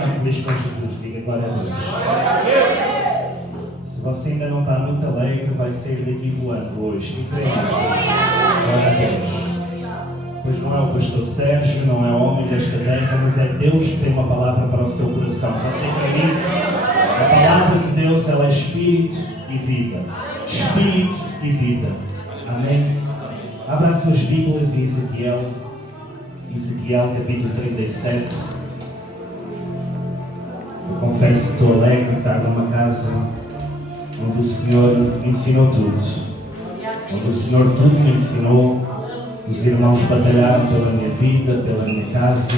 está feliz com Jesus? Diga glória a Deus. Se você ainda não está muito alegre, vai sair daqui voando hoje. Quem crê nisso? Glória a Deus. Pois não é o pastor Sérgio, não é o homem desta terra, mas é Deus que tem uma palavra para o seu coração. Você crê nisso? A palavra de Deus, ela é espírito e vida. Espírito e vida. Amém? Abra as suas Bíblias em Ezequiel capítulo 37. Eu confesso que estou alegre de estar numa casa onde o Senhor me ensinou tudo. Onde o Senhor tudo me ensinou. Os irmãos batalharam pela minha vida, pela minha casa.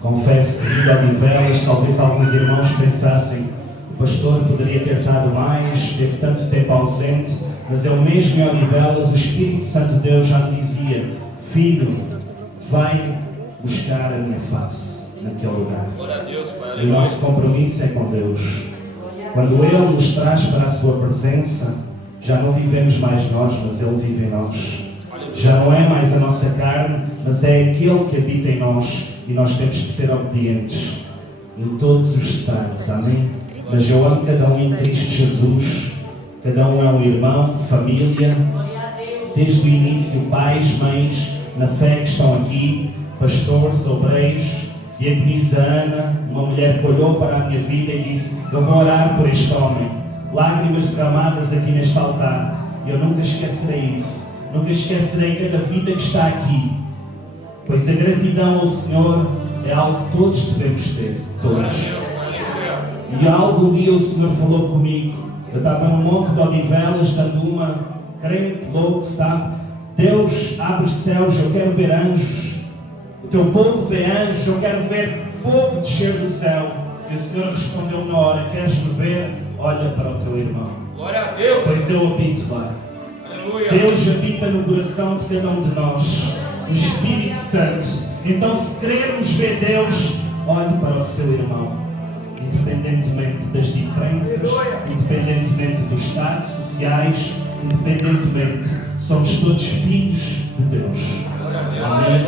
Confesso que vindo a Odivelas, talvez alguns irmãos pensassem: o pastor poderia ter estado mais, teve tanto tempo ausente, mas eu mesmo em Odivelas, o Espírito Santo de Deus já me dizia: filho, vai buscar a minha face naquele lugar. E o nosso compromisso é com Deus. Quando Ele nos traz para a sua presença, já não vivemos mais nós, mas Ele vive em nós. Já não é mais a nossa carne, mas é aquele que habita em nós, e nós temos que ser obedientes em todos os detalhes, amém? Mas eu amo cada um em Cristo Jesus. Cada um é um irmão, família, desde o início, pais, mães, na fé que estão aqui, pastores, obreiros, diaconisa Ana, uma mulher que olhou para a minha vida e disse: eu vou orar por este homem. Lágrimas derramadas aqui neste altar. Eu nunca esquecerei isso. Nunca esquecerei cada vida que está aqui. Pois a gratidão ao Senhor é algo que todos devemos ter. Todos. E algum dia o Senhor falou comigo. Eu estava num monte de Odivelas, dando uma crente louco, sabe? Deus abre os céus, eu quero ver anjos. O teu povo vê anjos, eu quero ver fogo descer do céu. E o Senhor respondeu na hora: queres me ver? Olha para o teu irmão. Glória a Deus. Pois eu habito lá. Deus habita no coração de cada um de nós, o Espírito Santo. Então, se queremos ver Deus, olhe para o seu irmão, independentemente das diferenças, independentemente dos estados sociais, independentemente, somos todos filhos de Deus. Amém?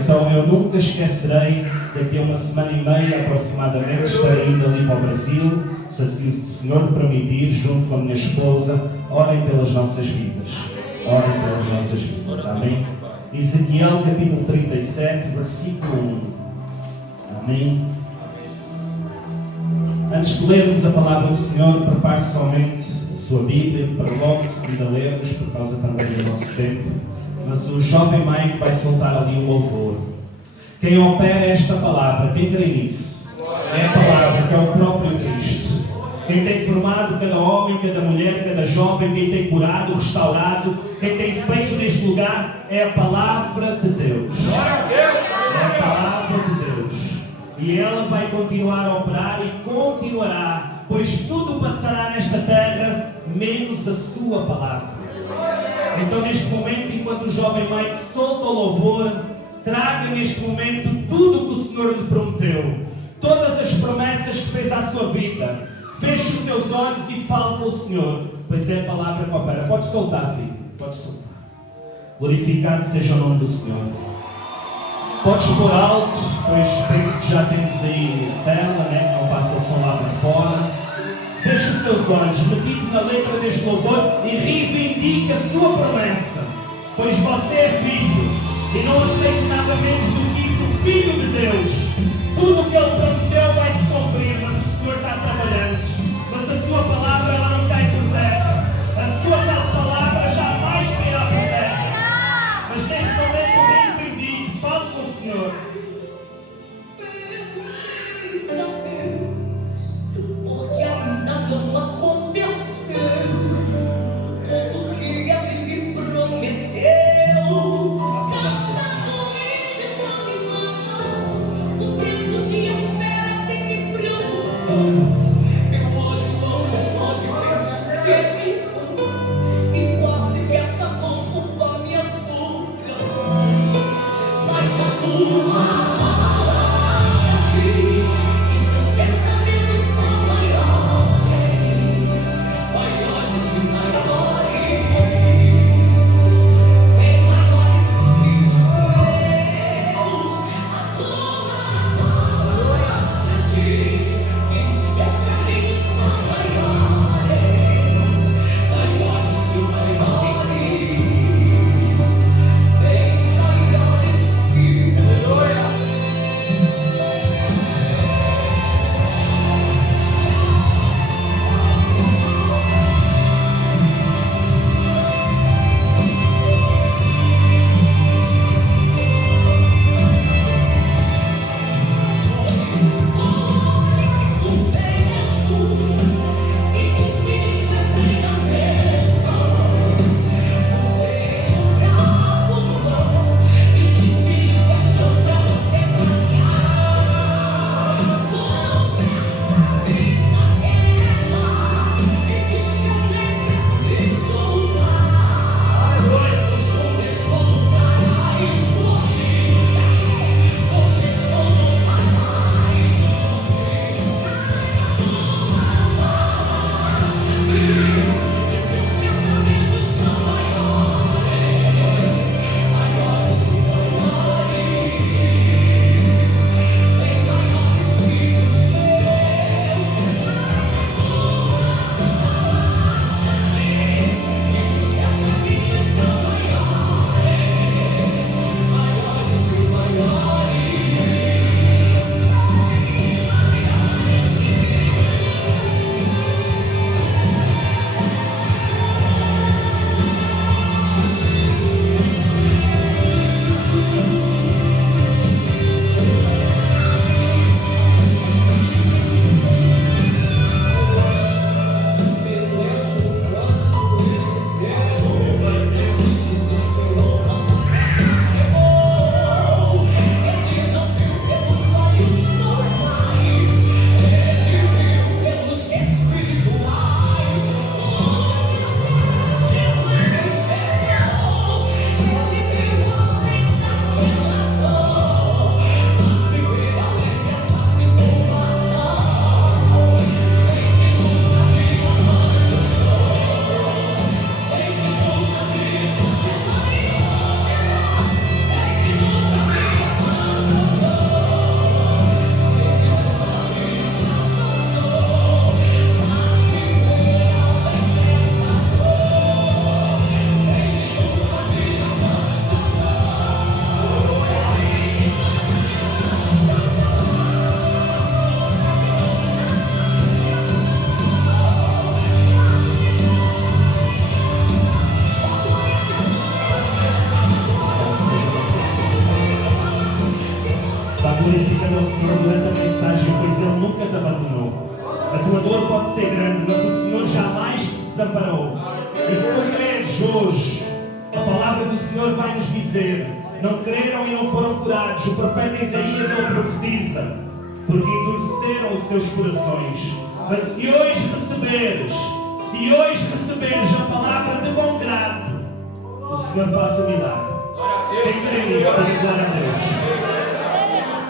Então eu nunca esquecerei, daqui a uma semana e meia aproximadamente, estarei indo ali para o Brasil, se o Senhor permitir, junto com a minha esposa. Orem pelas nossas vidas. Orem pelas nossas vidas. Amém? Ezequiel capítulo 37, versículo 1. Amém? Antes de lermos a palavra do Senhor, prepare somente a sua Bíblia para logo de seguida lermos, por causa também do nosso tempo. Mas o jovem Mike vai soltar ali um louvor. Quem opera esta palavra, quem crê nisso? É a palavra que é o próprio Cristo. Quem tem formado cada homem, cada mulher, cada jovem, quem tem curado, restaurado, quem tem feito neste lugar, é a palavra de Deus. É a palavra de Deus. E ela vai continuar a operar e continuará, pois tudo passará nesta terra, menos a sua palavra. Então, neste momento, enquanto o jovem Mike solta o louvor, traga neste momento tudo o que o Senhor lhe prometeu, todas as promessas que fez à sua vida. Feche os seus olhos e fale com o Senhor, pois é a palavra que opera. Pode soltar, filho, pode soltar. Glorificado seja o nome do Senhor. Podes pôr alto, pois penso que já temos aí a tela, né? Não passa o som lá para fora. Feche os seus olhos, medite na letra deste louvor e reivindique a sua promessa, pois você é filho e não aceite nada menos do que isso, filho de Deus. Tudo o que Ele prometeu vai se cumprir, mas o Senhor está trabalhando. Mas a sua palavra, ela não cai por terra. A sua palavra jamais cairá por terra. Mas neste momento reivindique, fale com o Senhor. Porque ainda não aconteceu tudo o que Ele me prometeu. Cansado e desanimado, o tempo de espera tem me preocupado. Eu olho e penso que é em vão, e quase que essa dor culpa minha duração. Mas a tua palavra diz que seus pensamentos são maiores, maiores e maiores, bem maiores que os céus. A tua palavra diz. Glorificando ao Senhor durante a mensagem, pois Ele nunca te abandonou. A tua dor pode ser grande, mas o Senhor jamais te desamparou. E se tu creres hoje, a palavra do Senhor vai nos dizer: não creram e não foram curados. O profeta Isaías ele profetiza, porque endureceram os seus corações. Mas se hoje receberes a palavra de bom grado, o Senhor faça o milagre. Quem crê nisso, diga glória a Deus.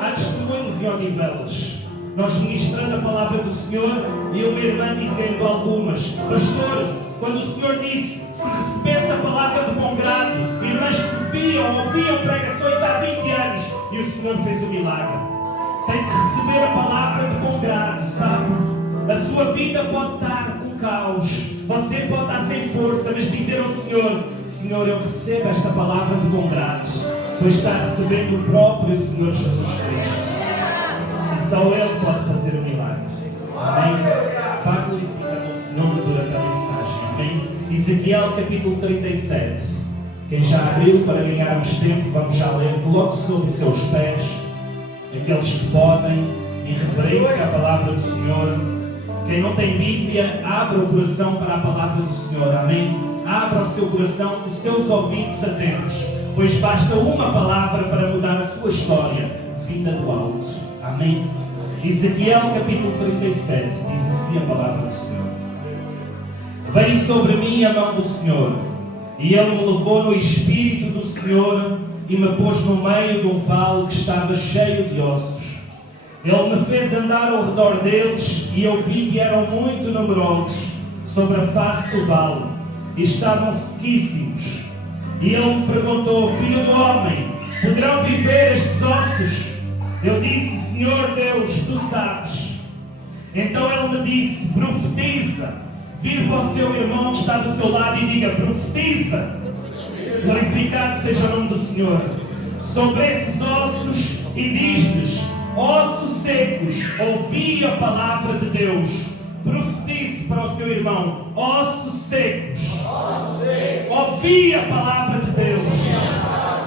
Há testemunhos e onivelas. Nós ministrando a palavra do Senhor e uma irmã dizendo algumas: pastor, quando o Senhor disse, se receberes a palavra de bom grado, irmãs que ouviam pregações há 20 anos, e o Senhor fez o milagre. Tem que receber a palavra de bom grado, sabe? A sua vida pode estar um caos, você pode estar sem força, mas dizer ao Senhor: Senhor, eu recebo esta palavra de bom grado, pois está recebendo o próprio Senhor Jesus Cristo. E só Ele pode fazer o milagre. Amém? Vá glorificando o Senhor durante a mensagem. Amém? Ezequiel capítulo 37. Quem já abriu, para ganharmos tempo, vamos já ler. Coloque sobre os seus pés, aqueles que podem, em referência à palavra do Senhor. Quem não tem Bíblia, abra o coração para a palavra do Senhor. Amém? Abra o seu coração, os seus ouvidos atentos, pois basta uma palavra para mudar a sua história, vinda do alto. Amém? Ezequiel capítulo 37, diz assim a palavra do Senhor: veio sobre mim a mão do Senhor, e Ele me levou no Espírito do Senhor e me pôs no meio de um vale que estava cheio de ossos. Ele me fez andar ao redor deles, e eu vi que eram muito numerosos sobre a face do vale, e estavam sequíssimos. E ele me perguntou: filho do homem, poderão viver estes ossos? Eu disse: Senhor Deus, tu sabes. Então ele me disse: profetiza. Vire para o seu irmão que está do seu lado e diga: profetiza. Glorificado seja o nome do Senhor sobre esses ossos, e diz-lhes: ossos secos, ouvi a palavra de Deus. Profetize para o seu irmão: ossos secos, ouvi a palavra de Deus.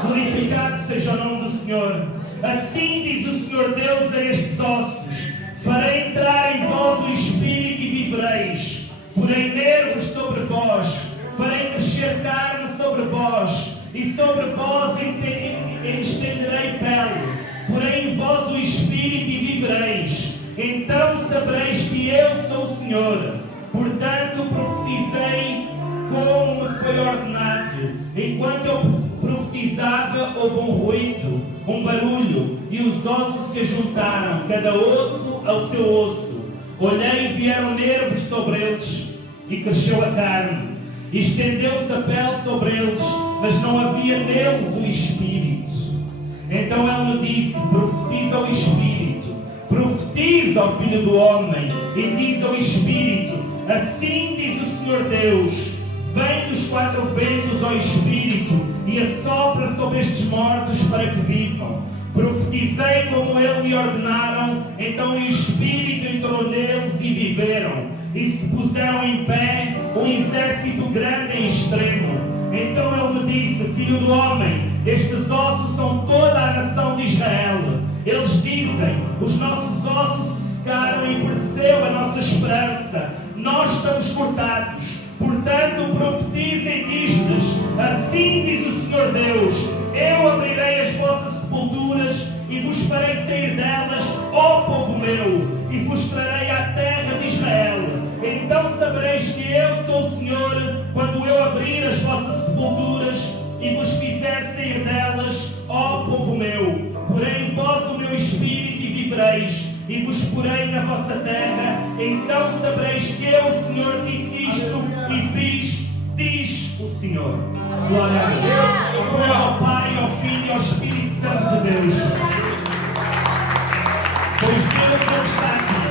Glorificado seja o nome do Senhor. Assim diz o Senhor Deus a estes ossos: farei entrar em vós o Espírito e vivereis. Porei nervos sobre vós, farei crescer carne sobre vós, e sobre vós estenderei pele. Porém em vós o Espírito e vivereis. Então sabereis que eu sou o Senhor. Portanto profetizei como me foi ordenado. Enquanto eu profetizava, houve um ruído, um barulho, e os ossos se ajuntaram, cada osso ao seu osso. Olhei e vieram nervos sobre eles, e cresceu a carne. E estendeu-se a pele sobre eles, mas não havia neles o Espírito. Então ele me disse: profetiza ao Espírito, profetiza ao Filho do Homem, e diz ao Espírito: assim diz o Senhor Deus, vem dos quatro ventos ao Espírito, e assopra sobre estes mortos para que vivam. Profetizei como ele me ordenaram, então o Espírito entrou neles e viveram, e se puseram em pé um exército grande em extremo. Então ele me disse: filho do homem, estes ossos são toda a nação de Israel. Eles dizem: os nossos ossos se secaram e pereceu a nossa esperança. Nós estamos cortados. Portanto profetiza e diz-lhes: assim diz o Senhor Deus, eu abrirei as vossas sepulturas e vos farei sair delas, ó povo meu, e vos trarei à terra de Israel. Então sabereis que eu sou o Senhor, quando eu abrir as vossas sepulturas e vos fizer sair delas, ó povo meu. Porém em vós o meu Espírito e vivereis, e vos porei na vossa terra. Então sabereis que eu, o Senhor, disse isto e fiz, diz o Senhor. Glória a Deus. Glória ao Pai, ao Filho e ao Espírito Santo de Deus. Pois Deus não está aqui.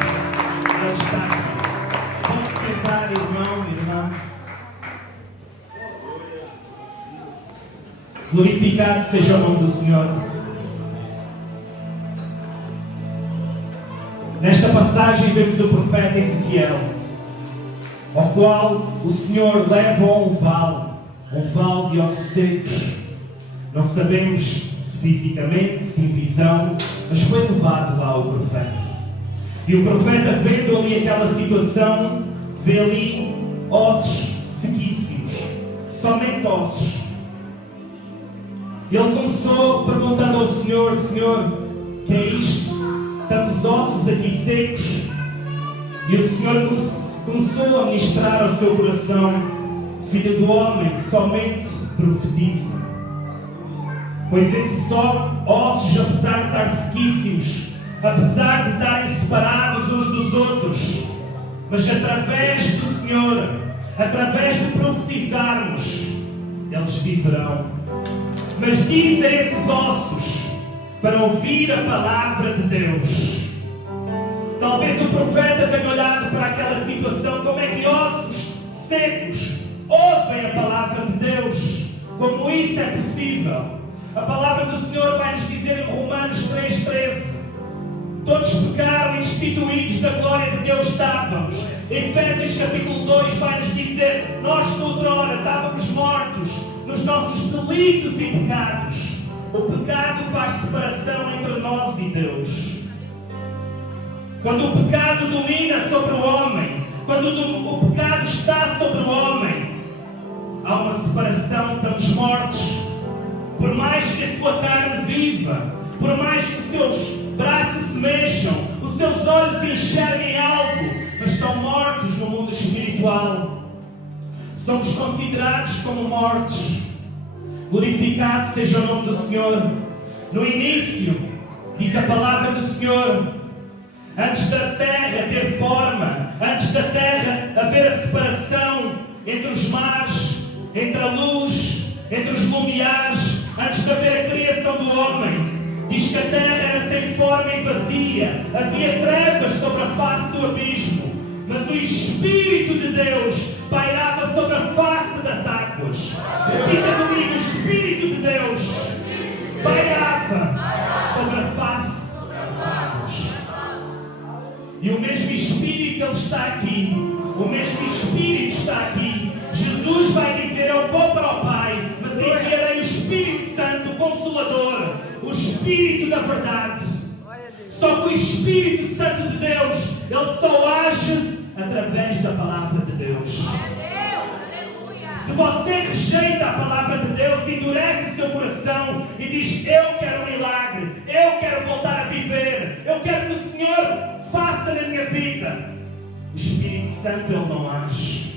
Ele está aqui. Pode sentar, irmão, irmã. Glorificado seja o nome do Senhor. Nesta passagem vemos o profeta Ezequiel, ao qual o Senhor leva a um vale de ossos secos. Não sabemos se fisicamente, se em visão, Mas foi levado lá o profeta. E o profeta, vendo ali aquela situação, vê ali ossos sequíssimos, somente ossos. Ele começou perguntando ao Senhor: Senhor, que é isto? Tantos ossos aqui secos. E o Senhor começou a ministrar ao seu coração: filho do homem, somente profetiza. Pois esses ossos, apesar de estar sequíssimos, apesar de estarem separados uns dos outros, mas através do Senhor, através de profetizarmos, eles viverão. Mas diz a esses ossos para ouvir a palavra de Deus. Talvez o profeta tenha olhado para aquela situação: como é que ossos secos ouvem a palavra de Deus? Como isso é possível? A palavra do Senhor vai nos dizer em Romanos 3,13: todos pecaram e destituídos da glória de Deus estávamos. Efésios capítulo 2 vai nos dizer: nós que outrora estávamos mortos nos nossos delitos e pecados. O pecado faz separação entre nós e Deus. Quando o pecado domina sobre o homem, quando o pecado está sobre o homem, há uma separação, estamos mortos. Por mais que a sua carne viva, por mais que os seus braços se mexam, os seus olhos enxerguem algo, mas estão mortos no mundo espiritual. Somos considerados como mortos. Glorificado seja o nome do Senhor. No início, diz a palavra do Senhor, antes da terra ter forma, antes da terra haver a separação entre os mares, entre a luz, entre os lumiares, antes de haver a criação do homem, diz que a terra era sem forma e vazia, havia trevas sobre a face do abismo, mas o Espírito de Deus pairava sobre a face das águas. Repita comigo: o Espírito de Deus pairava sobre a face das águas. E o mesmo Espírito, Ele está aqui. O mesmo Espírito está aqui. Jesus vai dizer: eu vou para o Pai, mas enviarei o Espírito Santo, o Consolador, o Espírito da verdade. Só que o Espírito Santo de Deus, Ele só age através da palavra de Deus. Se você rejeita a palavra de Deus, endurece o seu coração e diz: eu quero um milagre, eu quero voltar a viver, eu quero que o Senhor faça na minha vida, o Espírito Santo, Ele não age.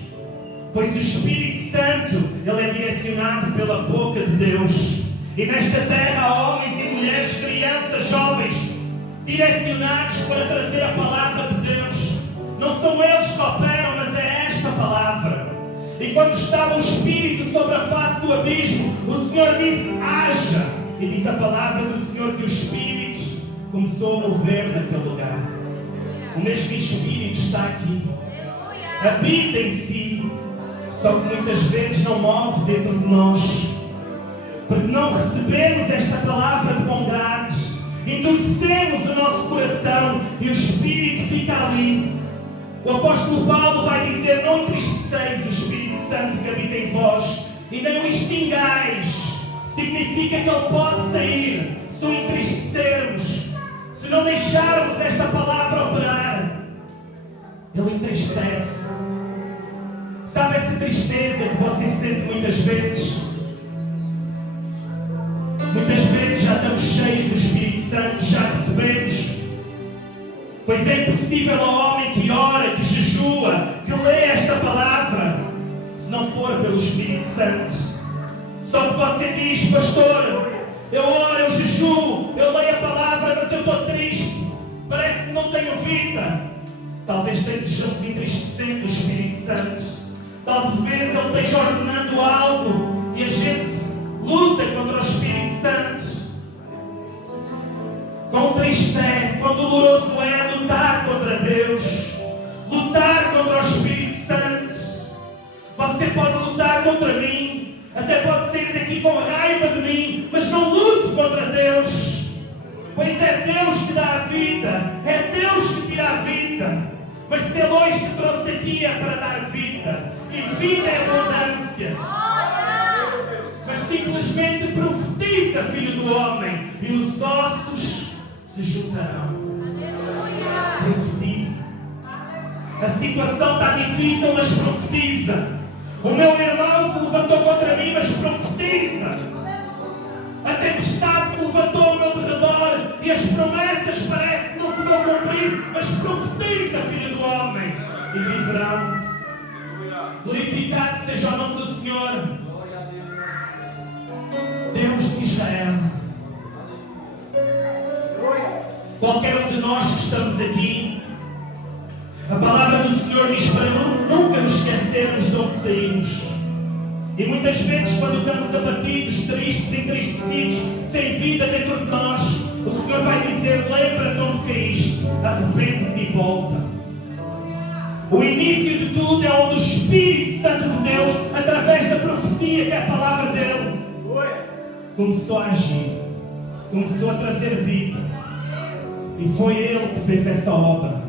Pois o Espírito Santo, Ele é direcionado pela boca de Deus. E nesta terra há homens e mulheres, crianças, jovens, direcionados para trazer a palavra de Deus. Não são eles que operam, mas é esta palavra. E quando estava o Espírito sobre a face do abismo, o Senhor disse: haja. E diz a palavra do Senhor que o Espírito começou a mover naquele lugar. O mesmo Espírito está aqui, habita em si, só que muitas vezes não move dentro de nós, porque não recebemos esta palavra de bondade, endurecemos o nosso coração e o Espírito fica ali. O apóstolo Paulo vai dizer: não entristeceis o Espírito Santo que habita em vós, e nem o extingais. Significa que ele pode sair se o entristecermos, se não deixarmos esta palavra operar. Ele entristece. Sabe essa tristeza que você sente muitas vezes? Muitas vezes já estamos cheios do Espírito Santo, já recebemos. Pois é impossível ao homem que ora, que jejua, que lê esta palavra, se não for pelo Espírito Santo. Só que você diz: pastor, eu oro, eu jejuo, eu leio a palavra, mas eu estou triste, parece que não tenho vida. Talvez estejamos entristecendo o Espírito Santo. Talvez Ele esteja ordenando algo e a gente luta contra o Espírito Santo. Quão triste é, quão doloroso é lutar contra Deus, lutar contra o Espírito Santo. Você pode lutar contra mim, até pode sair daqui com raiva de mim, mas não lute contra Deus. Pois é Deus que dá a vida, é Deus que tira a vida. Mas se Ele hoje te trouxe aqui é para dar vida, e vida é abundância. Mas simplesmente profetiza, filho do homem, e os ossos se se juntarão. Profetiza. A situação está difícil, mas profetiza. O meu irmão se levantou contra mim, mas profetiza. A tempestade se levantou ao meu derredor e as promessas parece que não se vão cumprir, mas profetiza, filho do homem, e viverão. Glorificado seja o nome do Senhor, Deus de Israel. Qualquer um de nós que estamos aqui, a palavra do Senhor diz para nunca nos esquecermos de onde saímos. E muitas vezes, quando estamos abatidos, tristes, entristecidos, sem vida dentro de nós, o Senhor vai dizer: lembra-te onde caíste, arrepende-te e volta. O início de tudo é onde o Espírito Santo de Deus, através da profecia, que é a palavra dele, começou a agir, começou a trazer vida. E foi Ele que fez essa obra.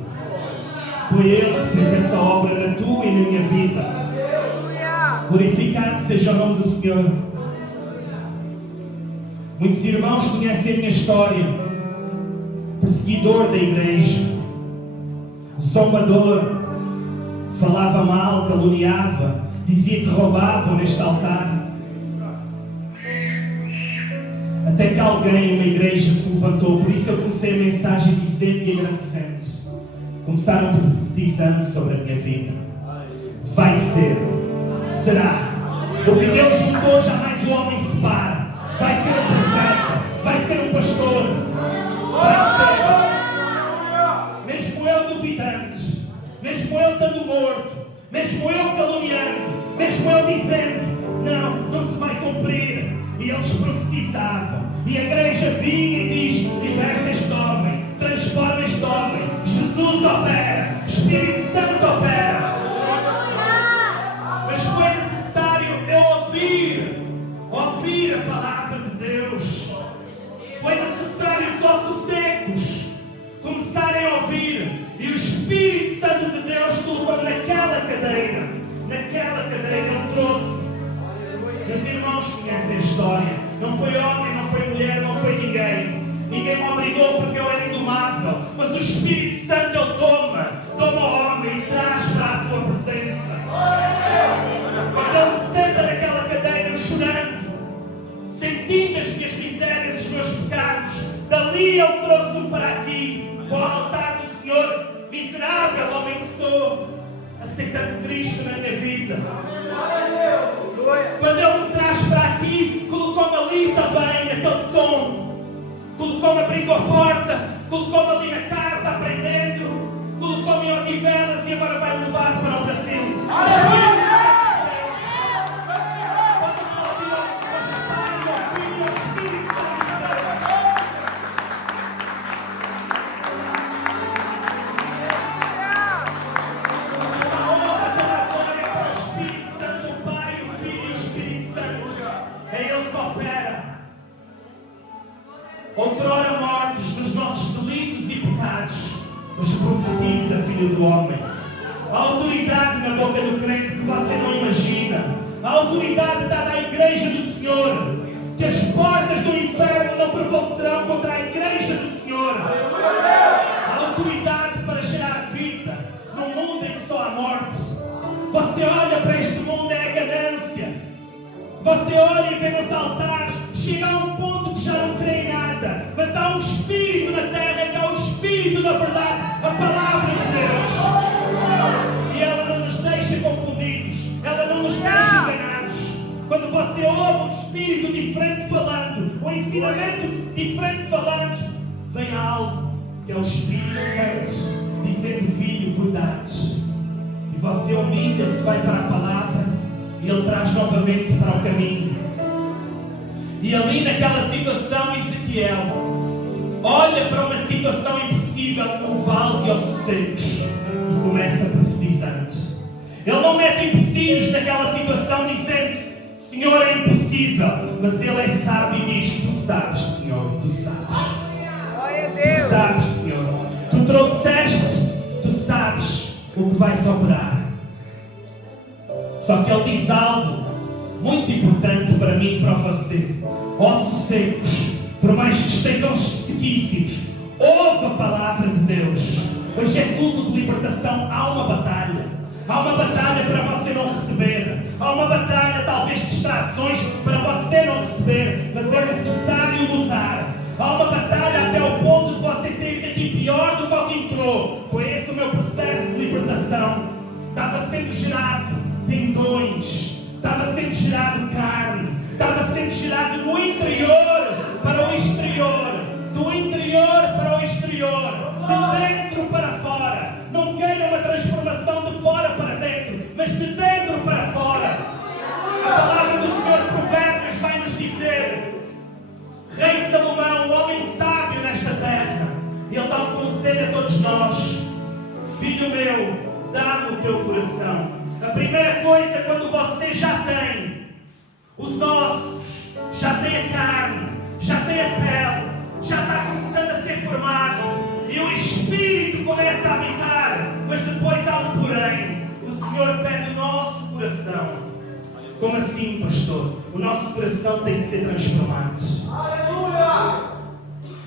Foi Ele que fez essa obra na tua e na minha vida. Glorificado seja o nome do Senhor. Muitos irmãos conhecem a minha história. Perseguidor da igreja, zombador, falava mal, caluniava, dizia que roubavam neste altar. Até que alguém, uma igreja, se levantou. Por isso eu comecei a mensagem dizendo e agradecendo. Começaram profetizando sobre a minha vida. Vai ser, será. O que Deus juntou jamais o homem separa. Vai ser um profeta, vai ser um pastor, vai ser. Mesmo eu duvidando, mesmo eu estando morto, mesmo eu caluniando, mesmo eu dizendo, não se vai cumprir. E eles profetizavam. E a igreja vinha e diz: liberta este homem, transforma este homem. Jesus opera, Espírito Santo opera. Mas foi necessário eu ouvir a palavra de Deus. Foi necessário os ossos secos começarem a ouvir. E o Espírito Santo de Deus colocou naquela cadeira. Ele trouxe. Meus irmãos conhecem a história. Não foi homem, não foi mulher, não foi ninguém. Ninguém me obrigou porque eu era indomável. Mas o Espírito Santo, Ele toma o homem e traz para a sua presença. Quando Ele senta naquela cadeira chorando, sentindo as minhas misérias, os meus pecados, dali Ele trouxe-me para aqui, para o altar do Senhor. Miserável homem que sou, aceitando Cristo na minha vida. Quando Ele me traz para aqui, colocou-me ali também, naquele som. Colocou-me, abrindo a porta, colocou-me ali na casa, aprendendo. Colocou-me em Odivelas e agora vai me levar para o Brasil. Outrora mortos nos nossos delitos e pecados, mas profetiza, filho do homem. A autoridade na boca do crente que você não imagina. A autoridade dada à igreja do Senhor. Que as portas do inferno não prevalecerão contra a igreja do Senhor. A autoridade para gerar vida num mundo em que só há morte. Você olha para este mundo, é a ganância. Você olha e vê nos altares, chega a um ponto que já não crê em nada. Mas há um Espírito na terra, que é o Espírito da verdade, a palavra de Deus. E ela não nos deixa confundidos, ela não nos deixa enganados. Quando você ouve um Espírito diferente falando, um ensinamento diferente falando, vem algo que é o Espírito Santo dizendo: filho, cuidado. E você humilha-se, vai para a palavra e Ele traz novamente para o caminho. E ali naquela situação, Ezequiel olha para uma situação impossível, um vale de ossos secos, e começa profetizando. Ele não mete empecilhos naquela situação dizendo: Senhor, é impossível. Mas Ele é sábio e diz: tu sabes, Senhor, tu sabes. Tu sabes, Senhor. Tu trouxeste, tu sabes o que vais operar. Só que Ele diz algo muito importante para mim e para você. Ossos secos, por mais que estejam sequíssimos, culto de libertação, há uma batalha. Há uma batalha para você não receber. Há uma batalha, talvez distrações, para você não receber. Mas é necessário lutar. Há uma batalha até ao ponto de você sair daqui pior do que ao que entrou. Foi esse o meu processo de libertação. Estava sendo gerado tendões. Estava sendo gerado carne. Estava sendo gerado no interior para o exterior. Do interior para o exterior. De dentro para fora. Não queira uma transformação de fora para dentro, mas de dentro para fora. A palavra do Senhor Provérbios vai nos dizer: Rei Salomão, um homem sábio nesta terra, ele dá um conselho a todos nós: filho meu, dá-me o teu coração. A primeira coisa é quando você já tem os ossos, já tem a carne, já tem a pele, já está começando a ser formado e o Espírito começa a habitar, mas depois há um porém. O Senhor pede o nosso coração. Como assim, pastor? O nosso coração tem que ser transformado. Aleluia!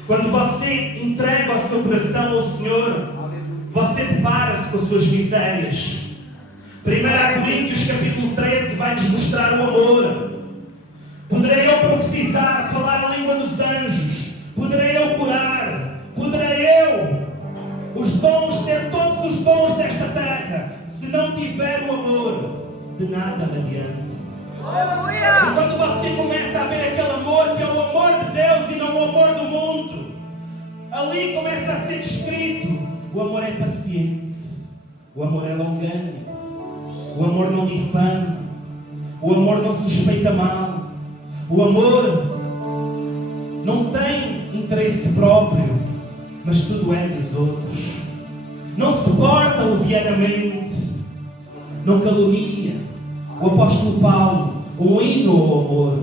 Quando você entrega o seu coração ao Senhor, você depara-se com as suas misérias. 1 Coríntios capítulo 13 vai nos mostrar o amor. Poderei eu profetizar, falar a língua dos anjos, poderei eu curar, poderei eu os dons, ter todos os dons desta terra, se não tiver o amor, de nada me adianta. E quando você começa a ver aquele amor que é o amor de Deus e não o amor do mundo, ali começa a ser descrito: o amor é paciente, o amor é longânimo, o amor não difama, o amor não suspeita mal, o amor não tem interesse próprio, mas tudo é dos outros. Não se porta levianamente, não calunia. O apóstolo Paulo, um hino ao amor,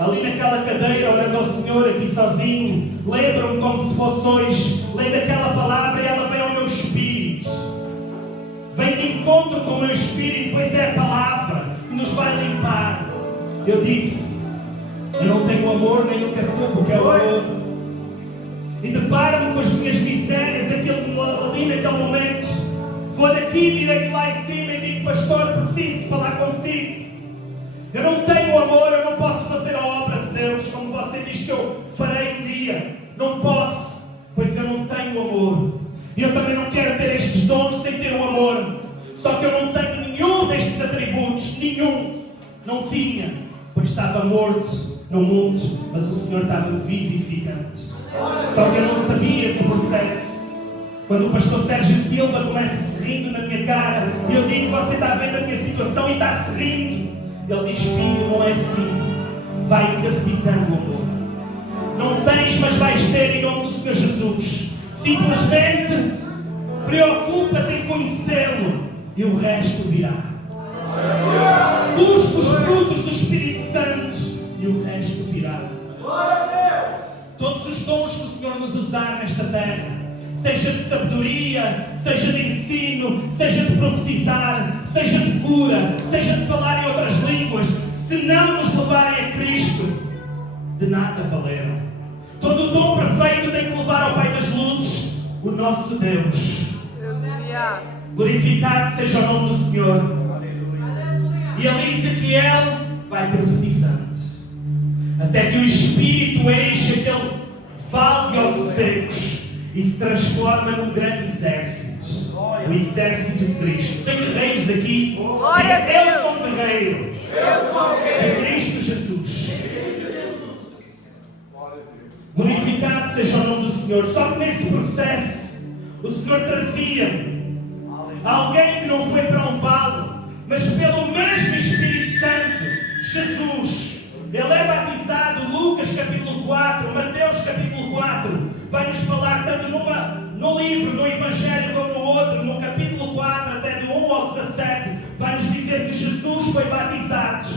ali naquela cadeira, olhando ao Senhor aqui sozinho, lembro-me como se fosse hoje, lendo aquela palavra e ela vem ao meu espírito. Vem de encontro com o meu espírito, pois é a palavra que nos vai limpar. Eu disse: eu não tenho amor, nem nunca soube o que é o amor. E deparo-me com as minhas misérias, ali naquele momento. Vou daqui direito lá em cima e digo: pastor, preciso de falar consigo. Eu não tenho amor, eu não posso fazer a obra de Deus como você diz que eu farei um dia. Não posso, pois eu não tenho amor. E eu também não quero ter estes dons sem ter o amor. Só que eu não tenho nenhum destes atributos, nenhum. Não tinha, pois estava morto no mundo, mas o Senhor estava vivificando. Só que eu não sabia esse processo. Quando o pastor Sérgio Silva começa se rindo na minha cara, e eu digo: você está vendo a minha situação e está-se rindo. Ele diz: filho, não é assim. Vai exercitando o amor. Não tens, mas vais ter, em nome do Senhor Jesus. Simplesmente preocupa-te em conhecê-lo e o resto virá. Busca os frutos do Espírito Santo e o resto virá. Todos os dons que o Senhor nos usar nesta terra, seja de sabedoria, seja de ensino, seja de profetizar, seja de cura, seja de falar em outras línguas, se não nos levarem a Cristo, de nada valeram. Todo o dom perfeito tem que levar ao Pai das luzes, o nosso Deus. Glorificado seja o nome do Senhor. E ali Ezequiel vai profetizando, até que o Espírito enche aquele vale de ossos secos e se transforma num grande exército. O exército de Cristo. Tem guerreiros aqui. Glória a Deus. Eu sou um guerreiro. Eu sou um guerreiro. De Cristo Jesus. Glorificado seja o nome do Senhor. Só que nesse processo, o Senhor trazia alguém que não foi para um vale, mas pelo mesmo Espírito Santo, Jesus. Ele é batizado. Lucas capítulo 4, Mateus capítulo 4, vai-nos falar tanto no livro, no Evangelho, como no outro, no capítulo 4, até do 1 ao 17, vai-nos dizer que Jesus foi batizado.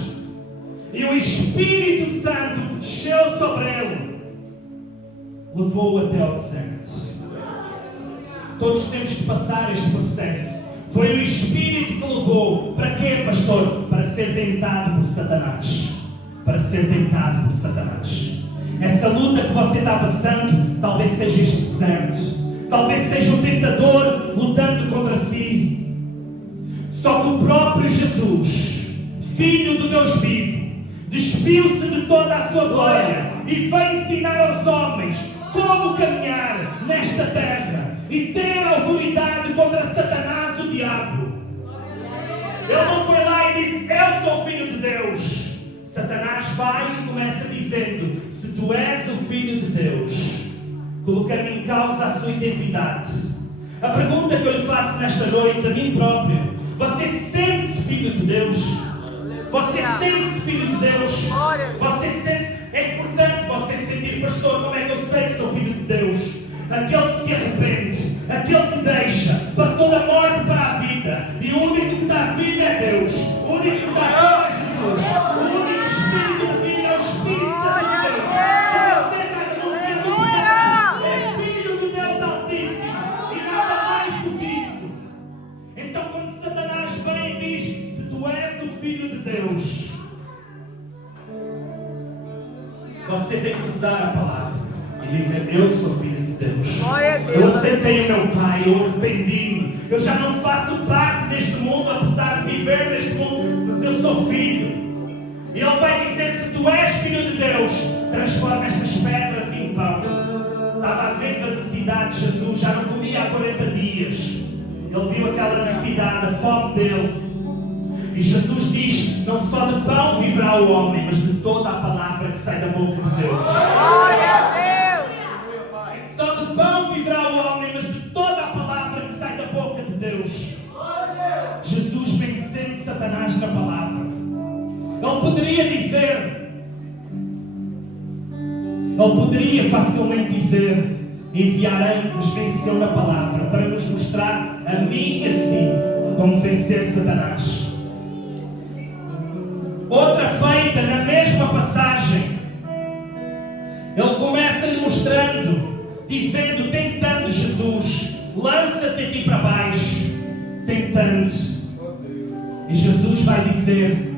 E o Espírito Santo que desceu sobre ele, levou-o até ao deserto. Todos temos que passar este processo. Foi o Espírito que levou. Para quê, pastor? Para ser tentado por Satanás. Para ser tentado por Satanás. Essa luta que você está passando, talvez seja este deserto. Talvez seja o tentador lutando contra si. Só que o próprio Jesus, Filho do Deus vivo, despiu-se de toda a sua glória e veio ensinar aos homens como caminhar nesta terra e ter autoridade contra Satanás, o diabo. Ele não foi lá e disse: eu sou filho de Deus. Satanás vai e começa dizendo: se tu és o filho de Deus, colocando em causa a sua identidade. A pergunta que eu lhe faço nesta noite a mim próprio: você sente-se filho de Deus? Você sente-se filho de Deus? Você sente... É importante você sentir: pastor, como é que eu sei que sou filho de Deus? Aquele que se arrepende, aquele que deixa, passou da morte para a vida, e o único que dá vida é Deus, o único que dá vida é Jesus, o único Espírito de vida é o Espírito Santo de Deus. Se você está renunciando ao pecado, é filho de Deus Altíssimo, e nada mais do que isso. Então, quando Satanás vem e diz: se tu és o filho de Deus, você tem que usar a palavra e dizer: eu sou filho de Deus. Eu aceitei o meu Pai, eu arrependi-me. Eu já não faço parte deste mundo, apesar de viver neste mundo, mas eu sou filho. E Ele vai dizer: se tu és filho de Deus, transforma estas pedras em pão. Estava havendo a necessidade de Jesus, já não comia há 40 dias. Ele viu aquela necessidade, a fome dele. E Jesus diz: não só de pão viverá o homem, mas de toda a palavra que sai da boca de Deus. Glória a Deus! Só de pão viverá o homem, mas de toda a palavra que sai da boca de Deus. Jesus vencendo Satanás na palavra. Ele poderia facilmente dizer: enviarei, mas venceu na palavra, para nos mostrar a mim e a si como vencer Satanás. Outra feita na mesma passagem, ele começa-lhe mostrando, dizendo, tentando Jesus: lança-te aqui para baixo, tentando. E Jesus vai dizer: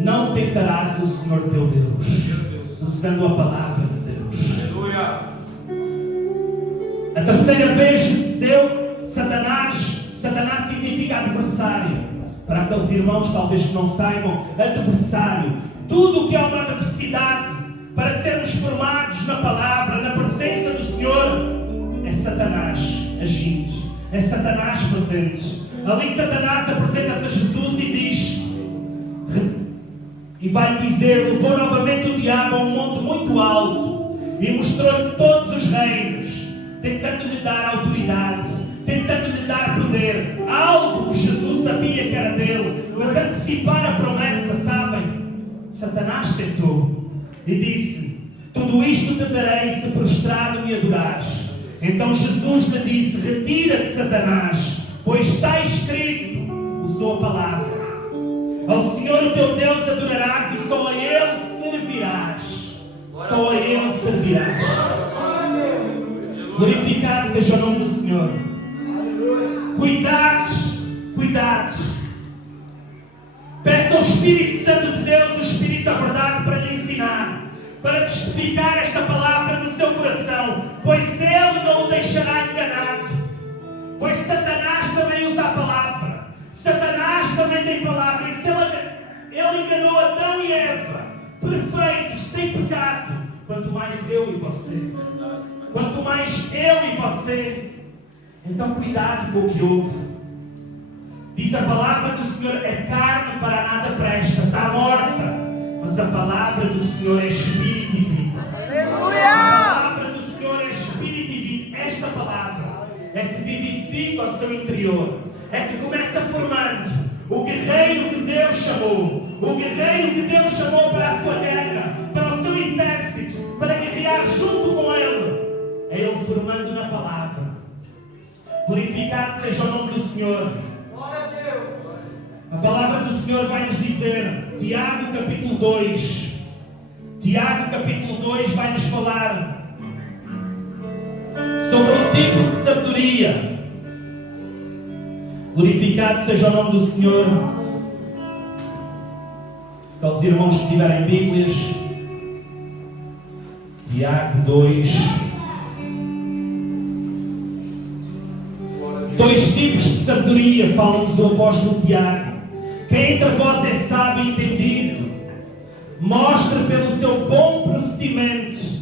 não tentarás o Senhor teu Deus, usando a palavra de Deus. Aleluia! A terceira vez deu Satanás significa adversário. Para aqueles irmãos talvez que não saibam, adversário. Tudo o que é uma adversidade para sermos formados na palavra, na presença do Senhor, é Satanás agindo, é Satanás presente. Ali Satanás apresenta-se a Jesus e diz, e vai dizer, levou novamente o diabo a um monte muito alto e mostrou-lhe todos os reinos, tentando lhe dar autoridade, tentando lhe dar poder, algo que Jesus sabia que era dele, mas antecipar a promessa, sabem? Satanás tentou e disse: tudo isto te darei se prostrado me adorares. Então Jesus lhe disse: retira-te, Satanás, pois está escrito, usou a palavra, ao Senhor o teu Deus adorarás e só a Ele servirás. Só a Ele servirás. Glorificado seja o nome do Senhor. Cuidado, cuidado. Peça ao Espírito Santo de Deus, o Espírito da verdade, para lhe ensinar, para testificar esta palavra no seu coração, pois Ele não o deixará enganado. Pois Satanás também usa a palavra. Satanás também tem palavra. E se ele enganou Adão e Eva, perfeitos, sem pecado, quanto mais eu e você. Quanto mais eu e você. Então cuidado com o que ouve. Diz a palavra do Senhor: é carne para nada presta, está morta. Mas a palavra do Senhor é espírito e vida. Aleluia! A palavra do Senhor é espírito e vida. Esta palavra é que vivifica o seu interior. É que começa formando o guerreiro que Deus chamou. O guerreiro que Deus chamou para a sua guerra, para o seu exército, para guerrear junto com Ele. É Ele formando na palavra. Glorificado seja o nome do Senhor. A palavra do Senhor vai nos dizer, Tiago capítulo 2. Tiago capítulo 2 vai nos falar sobre um tipo de sabedoria. Glorificado seja o nome do Senhor. Aqueles irmãos que tiverem Bíblias, Tiago 2. 2 tipos de sabedoria, fala-nos o apóstolo Tiago. Quem entre vós é sábio e entendido, mostre pelo seu bom procedimento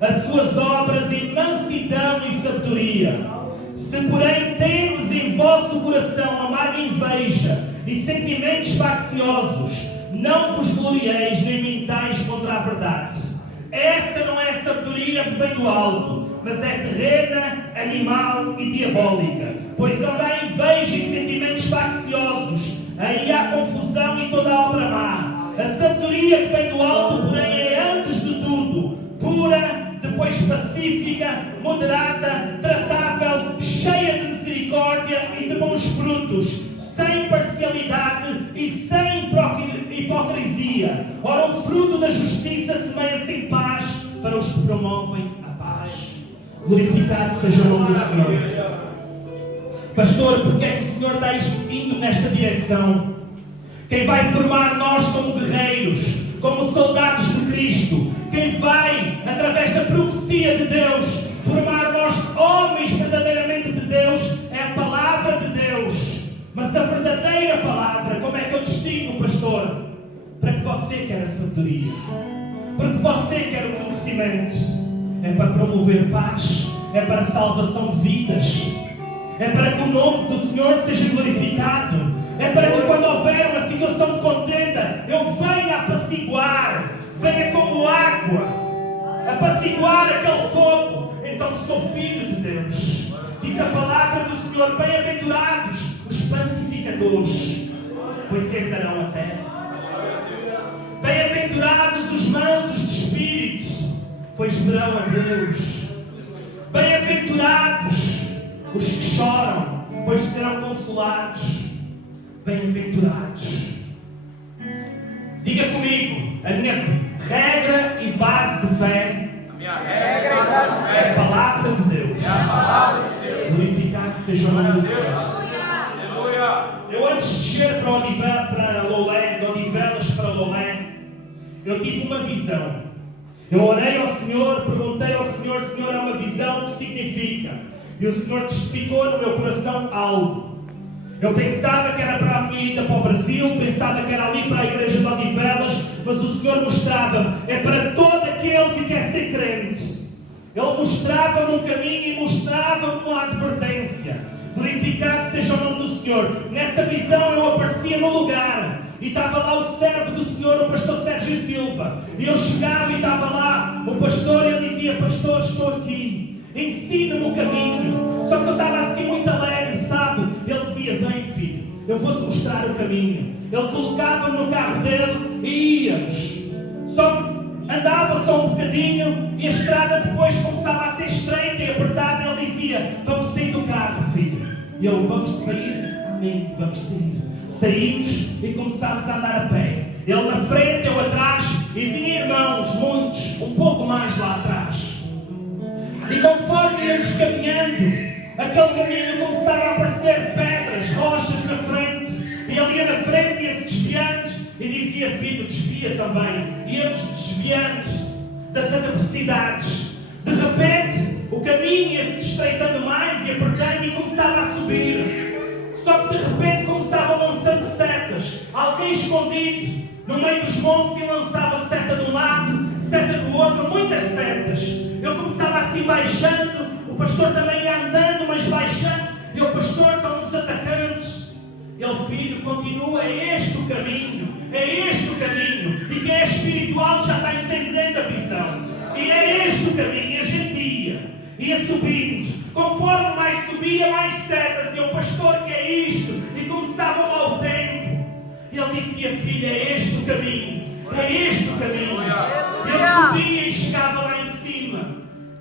as suas obras em mansidão e sabedoria. Se porém tendes em vosso coração amarga inveja e sentimentos facciosos, não vos glorieis nem mintais contra a verdade. Essa não é a sabedoria que vem do alto, mas é terrena, animal e diabólica. Pois onde há inveja e sentimentos facciosos, aí há confusão e toda a obra má. A sabedoria que vem do alto, porém, é antes de tudo pura, depois pacífica, moderada, tratável, cheia de misericórdia e de bons frutos, sem parcialidade e sem hipocrisia. Ora, o fruto da justiça semeia-se em paz para os que promovem a paz. Glorificado seja o nome do Senhor. Pastor, porque é que o Senhor está indo nesta direção? Quem vai formar nós como guerreiros, como soldados de Cristo, quem vai, através da profecia de Deus, formar nós homens verdadeiramente de Deus, é a palavra de Deus. Mas a verdadeira palavra, como é que eu distingo, pastor? Para que você quer a sabedoria, porque você quer o conhecimento, é para promover paz, é para a salvação de vidas, é para que o nome do Senhor seja glorificado, é para que quando houver uma situação de contenda, eu venha apaciguar, venha como água, apaciguar aquele fogo. Então sou filho de Deus. Diz a palavra do Senhor: bem-aventurados os pacificadores, pois herdarão a terra. Bem-aventurados os mansos de espírito, pois verão a Deus. Bem-aventurados os que choram, pois serão consolados. Bem-aventurados. Diga comigo, a minha regra e base de fé é a palavra de Deus. Glorificado seja o nome do Senhor. Eu antes de descer para Lolé, de Odivelas para Lolé, eu tive uma visão. Eu orei ao Senhor, perguntei ao Senhor: Senhor, é uma visão, o que significa? E o Senhor testificou no meu coração algo. Eu pensava que era para a minha ida para o Brasil, pensava que era ali para a igreja de Odivelas, mas o Senhor mostrava-me, é para todo aquele que quer ser crente. Ele mostrava-me um caminho e mostrava-me uma advertência. Glorificado seja o nome do Senhor. Nessa visão eu aparecia no lugar e estava lá o servo do Senhor, o pastor Sérgio Silva. E eu chegava e estava lá o pastor e ele dizia: pastor, estou aqui, ensina-me o caminho. Só que eu estava assim muito alegre, sabe? Ele dizia: vem filho, eu vou-te mostrar o caminho. Ele colocava-me no carro dele e íamos. Só que andava só um bocadinho e a estrada depois começava a ser estreita e apertada. Ele dizia: vamos sair do carro, filho. E eu: vamos sair? Amém, vamos sair. Saímos e começámos a andar a pé. Ele na frente, eu atrás, e vinha irmãos, muitos, um pouco mais lá atrás. E conforme íamos caminhando, aquele caminho começava a aparecer pedras, rochas na frente. E ele ia na frente, ia-se desviando e dizia: filho, desvia também. E íamos desviando das adversidades. De repente, o caminho ia-se estreitando mais e apertando e começava a subir. Só que de repente começava lançando setas. Alguém escondido no meio dos montes e lançava seta de um lado, seta do outro, muitas setas. Eu começava assim baixando, o pastor também ia andando, mas baixando. E o pastor: estão-nos atacando. Ele: filho, continua, é este o caminho, é este o caminho. E quem é espiritual já está entendendo a visão. E é este o caminho. E a gente ia subindo. Conforme mais subia, mais setas. E o pastor: que é isto? E começava um mau tempo. E ele dizia: filho, é este o caminho, é este o caminho. E ele subia e chegava lá em cima.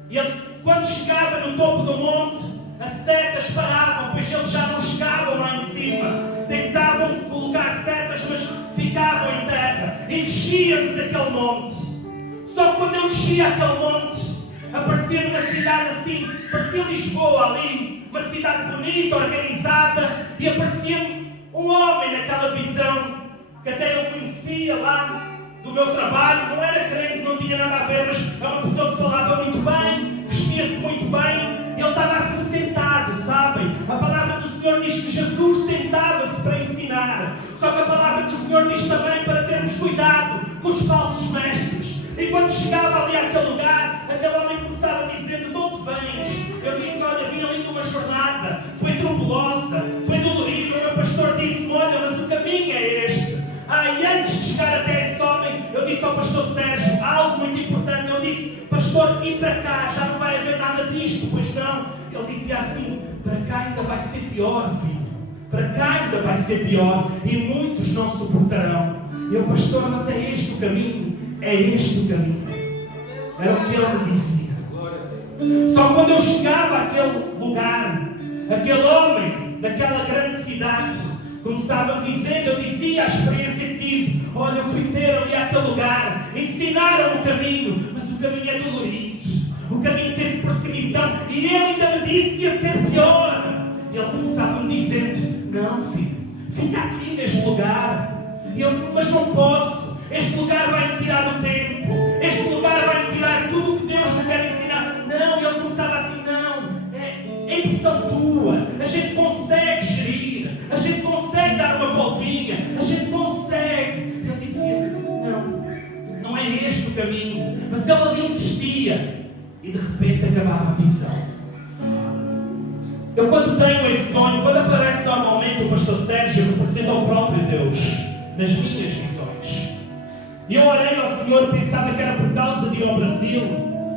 E ele, quando chegava no topo do monte, as setas paravam, pois eles já não chegavam lá em cima. Tentavam colocar setas, mas ficavam em terra. E descíamos aquele monte. Só que quando eu descia aquele monte, aparecia numa cidade assim, parecia Lisboa ali, uma cidade bonita, organizada, e aparecia um homem naquela visão, que até eu conhecia lá do meu trabalho. Não era crente, não tinha nada a ver, mas é uma pessoa que falava muito bem, vestia-se muito bem, e ele estava assim sentado, sabem? A palavra Senhor diz que Jesus sentava-se para ensinar. Só que a palavra do Senhor diz também para termos cuidado com os falsos mestres. E quando chegava ali àquele lugar, aquele homem começava dizendo: de onde vens? Eu disse: olha, vim ali de uma jornada, foi trombulosa, foi dolorida. O meu pastor disse-me: olha, mas o caminho é este. E antes de chegar até esse homem, eu disse ao pastor Sérgio algo muito importante. Eu disse: pastor, e para cá já não vai haver nada disto, pois não? Ele dizia assim: para cá ainda vai ser pior, filho. Para cá ainda vai ser pior. E muitos não suportarão. E eu: pastor, mas é este o caminho? É este o caminho. Era o que ele me dizia. Só quando eu chegava àquele lugar, aquele homem daquela grande cidade começava a dizer, eu dizia a experiência que tive: olha, eu fui ter ali àquele lugar, ensinaram o caminho, mas o caminho é dolorido, o caminho teve perseguição, e ele ainda me disse que ia ser pior. Ele começava a me dizer: não, filho, fica aqui neste lugar. E eu: mas não posso. Este lugar vai-me tirar o tempo. Este lugar vai-me tirar tudo o que Deus me quer ensinar. Não, ele começava assim: não, é impressão tua. A gente consegue gerir. A gente consegue dar uma voltinha. A gente consegue. Ele dizia: não é este o caminho. Mas ele ali insistia. E de repente acabava a visão. Eu, quando tenho esse sonho, quando aparece normalmente o pastor Sérgio, representa o próprio Deus nas minhas visões. E eu orei ao Senhor, pensava que era por causa de ir ao Brasil.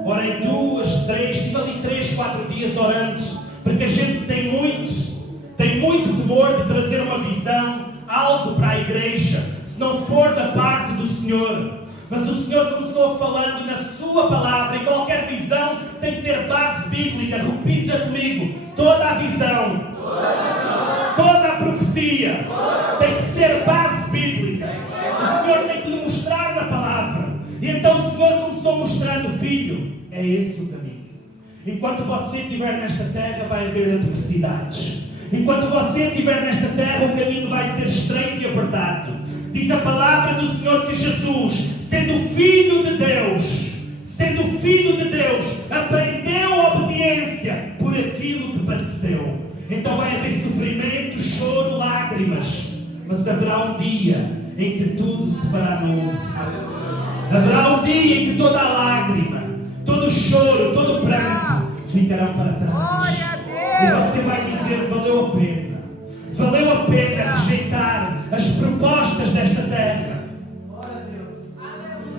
Orei 2, 3, estive ali 3, 4 dias orando, porque a gente tem muito temor de trazer uma visão, algo para a igreja, se não for da parte do Senhor. Mas o Senhor começou falando na sua palavra, e qualquer visão tem que ter base bíblica. Repita comigo: toda a visão, toda a profecia tem que ter base bíblica. O Senhor tem que lhe mostrar na palavra. E então o Senhor começou mostrando: filho, é esse o caminho. Enquanto você estiver nesta terra, vai haver adversidades. Enquanto você estiver nesta terra, o caminho vai ser estreito e apertado. Diz a palavra do Senhor que Jesus, sendo filho de Deus, aprendeu a obediência por aquilo que padeceu. Então vai haver sofrimento, choro, lágrimas. Mas haverá um dia em que tudo se fará novo. Haverá um dia em que toda a lágrima, todo o choro, todo o pranto ficarão para trás. E você vai dizer: valeu a pena. Valeu a pena rejeitar as propostas desta terra.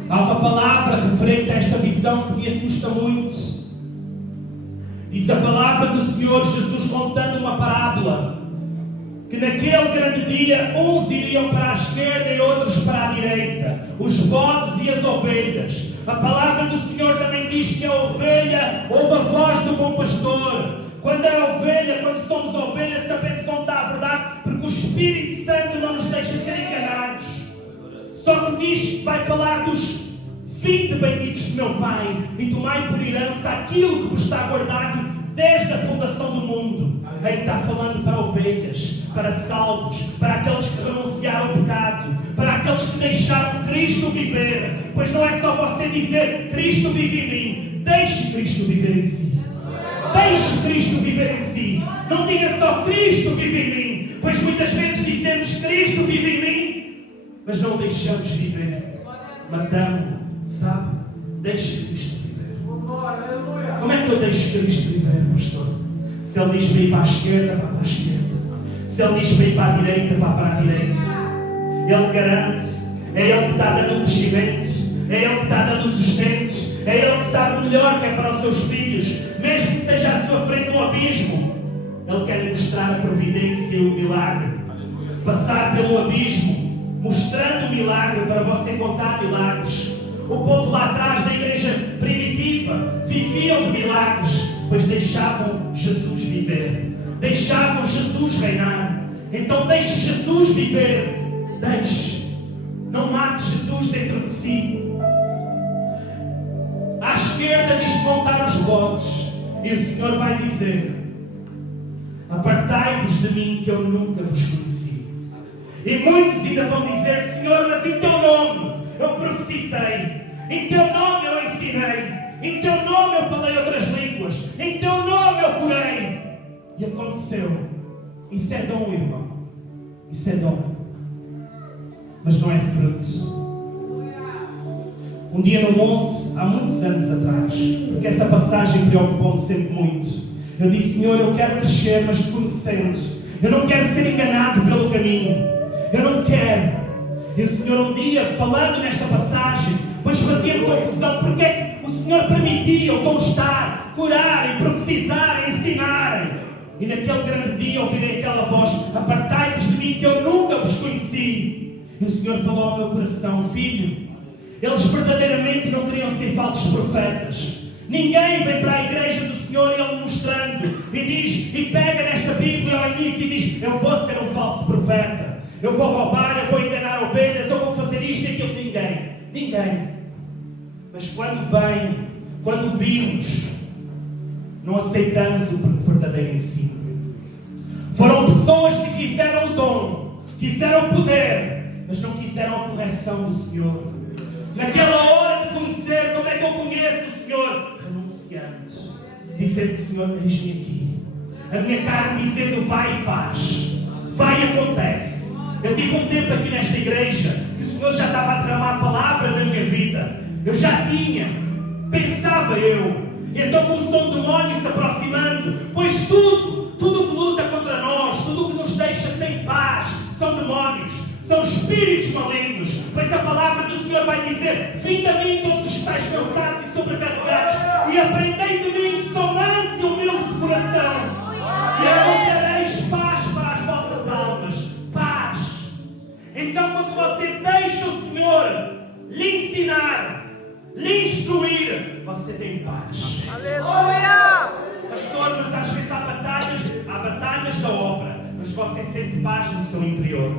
Há uma palavra referente a esta visão que me assusta muito. Diz a palavra do Senhor, Jesus contando uma parábola, que naquele grande dia uns iriam para a esquerda e outros para a direita, os bodes e as ovelhas. A palavra do Senhor também diz que a ovelha ouve a voz do bom pastor. Quando é ovelha, quando somos ovelhas, sabemos onde está a verdade, porque o Espírito Santo não nos deixa ser enganados. Só que diz que vai falar dos 20 benditos de meu Pai, e tomai por herança aquilo que vos está guardado desde a fundação do mundo. Aí está falando para ovelhas, para salvos, para aqueles que renunciaram ao pecado, para aqueles que deixaram Cristo viver. Pois não é só você dizer: Cristo vive em mim. Deixe Cristo viver em si. Deixe Cristo viver em si. Não diga só: Cristo vive em mim. Pois muitas vezes dizemos: Cristo vive em mim, mas não deixamos viver. Matamos, sabe? Deixe Cristo viver. Como é que eu deixo Cristo viver, pastor? Se Ele diz para ir para a esquerda, vá para a esquerda. Se Ele diz para ir para a direita, vá para a direita. Ele garante. É Ele que está dando o crescimento. É Ele que está dando o sustento. É Ele que sabe o melhor que é para os seus filhos. Mesmo que esteja à sua frente um abismo, Ele quer mostrar a providência e o milagre. Passar pelo abismo, mostrando o milagre para você contar milagres. O povo lá atrás da igreja primitiva viviam de milagres, pois deixavam Jesus viver. Deixavam Jesus reinar. Então deixe Jesus viver. Deixe. Não mate Jesus dentro de si. À esquerda diz que vão estar os bodes. E o Senhor vai dizer: apartai-vos de mim, que eu nunca vos conheci. E muitos ainda vão dizer: Senhor, mas em teu nome eu profetizei, em teu nome eu ensinei, em teu nome eu falei outras línguas, em teu nome eu curei. E aconteceu. Isso é dom, irmão. Isso é dom. Mas não é fruto. Um dia no monte, há muitos anos atrás, porque essa passagem preocupou-me sempre muito. Eu disse, Senhor, eu quero crescer, mas te conhecendo. Eu não quero ser enganado pelo caminho. Eu não quero. E o Senhor um dia, falando nesta passagem, pois fazia confusão, porque é que o Senhor permitia o constar, curar, profetizar, ensinar. E naquele grande dia ouvirei aquela voz, apartai-vos de mim que eu nunca vos conheci. E o Senhor falou ao meu coração, filho, eles verdadeiramente não queriam ser falsos profetas. Ninguém vem para a igreja do Senhor e Ele mostrando e diz, e pega nesta Bíblia ao início e diz, eu vou ser um falso profeta, eu vou roubar, eu vou enganar ovelhas, eu vou fazer isto e aquilo. Ninguém. Mas quando vimos, não aceitamos o verdadeiro ensino. Foram pessoas que quiseram o dom, quiseram o poder, mas não quiseram a correção do Senhor. Naquela hora de conhecer, como é que eu conheço o Senhor? Renunciando, dizendo, Senhor, eis-me aqui. A minha carne dizendo, vai e faz, vai e acontece. Eu tive um tempo aqui nesta igreja que o Senhor já estava a derramar a palavra na minha vida. Eu já tinha, pensava eu. Então começou um demónio se aproximando, pois tudo que luta contra nós, tudo que nos deixa sem paz, são demónios. São espíritos malignos, pois a palavra do Senhor vai dizer, vinde a mim todos os que estáis cansados e sobrecarregados, e aprendei de mim que sou manso e humilde de coração, e encontrareis paz para as vossas almas. Paz. Então quando você deixa o Senhor lhe ensinar, lhe instruir, você tem paz. Aleluia! Pastor, mas às vezes há batalhas da obra, mas você sente paz no seu interior.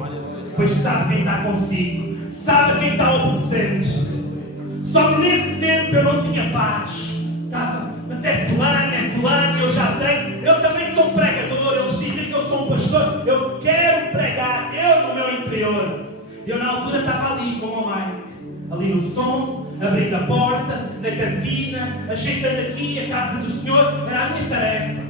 Pois sabe quem está consigo, sabe quem está obedecendo. Só que nesse tempo eu não tinha paz. Mas é fulano, eu já tenho. Eu também sou um pregador, eles dizem que eu sou um pastor. Eu quero pregar, eu no meu interior. Eu na altura estava ali com o Mike, ali no som, abrindo a porta, na cantina, ajeitando aqui a casa do Senhor, era a minha tarefa.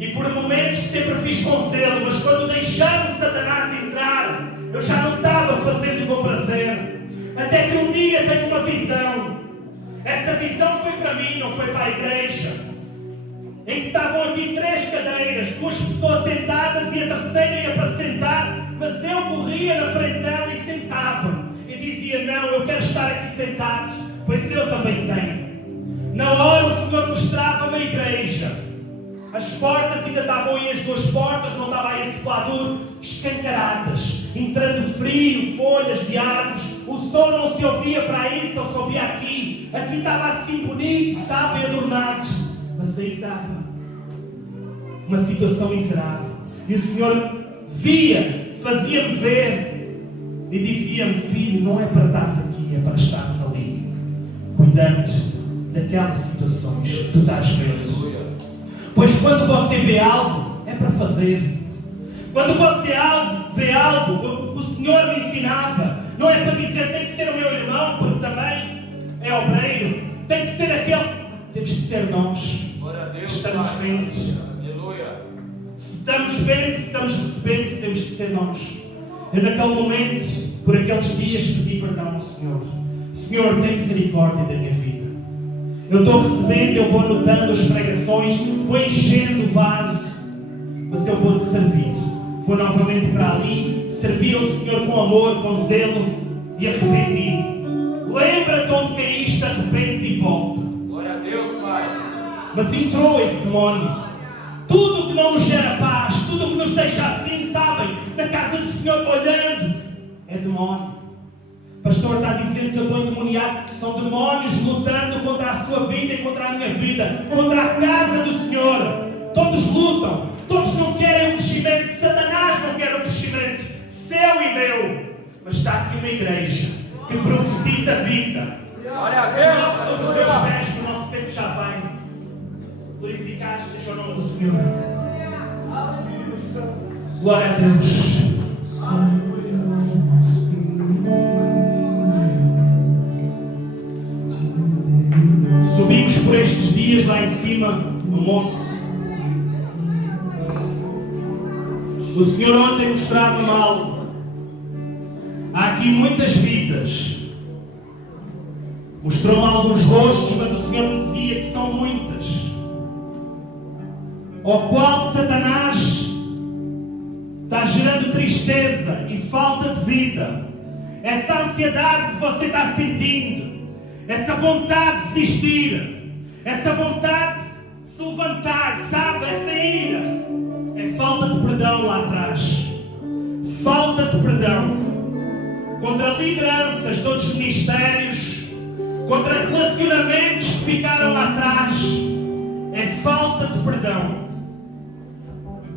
E por momentos sempre fiz com zelo, mas quando deixamos Satanás entrar, eu já não estava fazendo com prazer. Até que um dia tenho uma visão. Essa visão foi para mim, não foi para a igreja. Em que estavam aqui 3 cadeiras, 2 pessoas sentadas e a terceira ia para sentar, mas eu corria na frente dela e sentava. E dizia, não, eu quero estar aqui sentado, pois eu também tenho. Na hora o Senhor mostrava-me a igreja. As portas ainda estavam aí, as 2 portas, não estava aí esse pladur, escancaradas, entrando frio, folhas de árvores, o som não se ouvia para aí, só se ouvia aqui. Aqui estava assim bonito, sabe, adornado, mas aí estava uma situação miserável. E o Senhor via, fazia-me ver e dizia-me, filho, não é para estares aqui, é para estares ali, cuidando daquelas situações que tu estás vendo. Pois quando você vê algo, é para fazer. Quando você vê algo, o Senhor me ensinava, não é para dizer, tem que ser o meu irmão, porque também é obreiro, tem que ser aquele, temos que ser nós. Estamos vendo. Se estamos vendo, se estamos recebendo, temos que ser nós. Eu naquele momento, por aqueles dias, pedi perdão ao Senhor. Senhor, tem misericórdia da minha vida. Eu estou recebendo, eu vou anotando as pregações, vou enchendo o vaso, mas eu vou te servir. Vou novamente para ali, servir ao Senhor com amor, com zelo e arrependi-me. Lembra-te onde caíste, arrepende-te e volta. Glória a Deus, Pai. Mas entrou esse demónio. Tudo que não nos gera paz, tudo que nos deixa assim, sabem, na casa do Senhor olhando, é demónio. O pastor está dizendo que eu estou endemoniado. São demónios lutando contra a sua vida e contra a minha vida, contra a casa do Senhor. Todos lutam, todos não querem o crescimento. Satanás não quer o crescimento seu e meu. Mas está aqui uma igreja que profetiza a vida. Glória a Deus. Sobre os seus pés, que o nosso tempo já vai. Glorificado seja o nome do Senhor. Glória a Deus. Subimos por estes dias lá em cima no monte. O Senhor ontem mostrava-me algo. Há aqui muitas vidas. Mostrou-me alguns rostos, mas o Senhor me dizia que são muitas. Ao qual Satanás está gerando tristeza e falta de vida. Essa ansiedade que você está sentindo, essa vontade de desistir, essa vontade de se levantar, sabe? Essa ira é falta de perdão lá atrás. Falta de perdão contra lideranças de outros ministérios, contra relacionamentos que ficaram lá atrás. É falta de perdão.